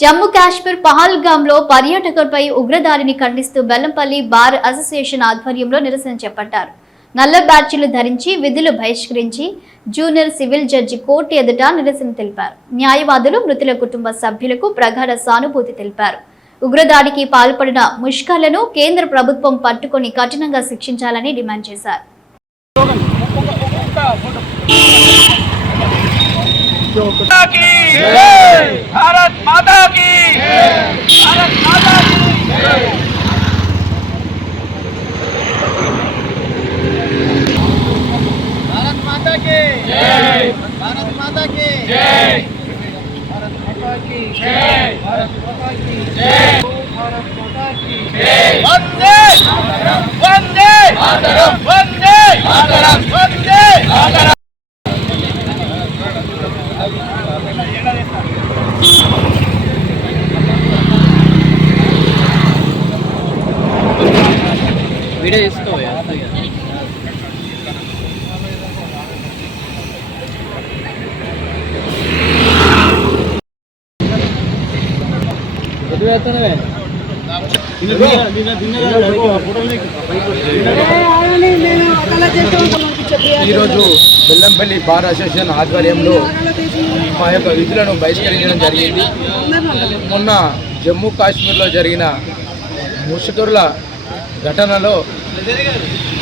జమ్మూ కాశ్మీర్ పహల్గాంలో పర్యాటకులపై ఉగ్రదాడిని ఖండిస్తూ Bellampalli bar association ఆధ్వర్యంలో నిరసన చేపట్టారు. నల్ల బ్యాడ్జీలు ధరించి విధులు బహిష్కరించి జూనియర్ సివిల్ జడ్జి కోర్టు ఎదుట నిరసన తెలిపారు. న్యాయవాదులు మృతుల కుటుంబ సభ్యులకు ప్రగాఢ సానుభూతి తెలిపారు. ఉగ్రదాడికి పాల్పడిన ముష్కర్లను కేంద్ర ప్రభుత్వం పట్టుకొని కఠినంగా శిక్షించాలని డిమాండ్ చేశారు. भारत माता की भारत माता की भारत माता की भारत माता की भारत माता की भारत माता की भारत माता की वंदे वंदे वंदे वंदे वीडियो इसको यार ఈరోజు బెల్లంపల్లి బార్ అసోసియేషన్ ఆధ్వర్యంలో మా యొక్క విధులను బహిష్కరించడం జరిగింది. మొన్న జమ్మూ కాశ్మీర్లో జరిగిన ముష్కరుల ఘటనలో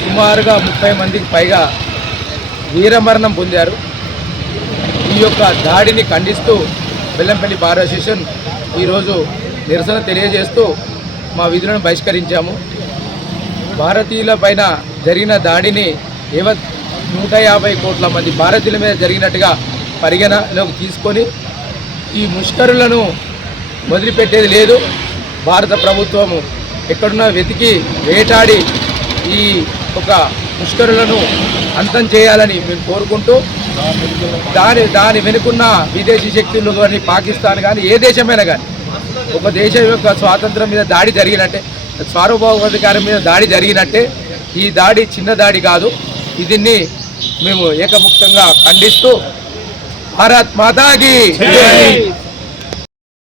సుమారుగా 30 మందికి పైగా వీరమరణం పొందారు. ఈ యొక్క దాడిని ఖండిస్తూ బెల్లంపల్లి బార్ అసోసియేషన్ ఈరోజు నిరసన తెలియజేస్తూ మా విధులను బహిష్కరించాము. భారతీయుల పైన జరిగిన దాడిని 150 కోట్ల మంది భారతీయుల మీద జరిగినట్టుగా పరిగణలోకి తీసుకొని ఈ ముష్కరులను వదిలిపెట్టేది లేదు. భారత ప్రభుత్వము ఎక్కడున్నా వెతికి వేటాడి ఈ ఒక ముష్కరులను అంతం చేయాలని మేము కోరుకుంటూ దాని వెనుకున్న విదేశీ శక్తులు కానీ పాకిస్తాన్ కానీ ఏ దేశమైనా కానీ ఒక దేశం యొక్క స్వాతంత్రం మీద దాడి జరిగినట్టే, సార్వభౌమాధికారం మీద దాడి జరిగినట్టే ఈ దాడి చిన్న దాడి కాదు. దీన్ని మేము ఏకముక్తంగా ఖండిస్తూ భారత్ మాతాకి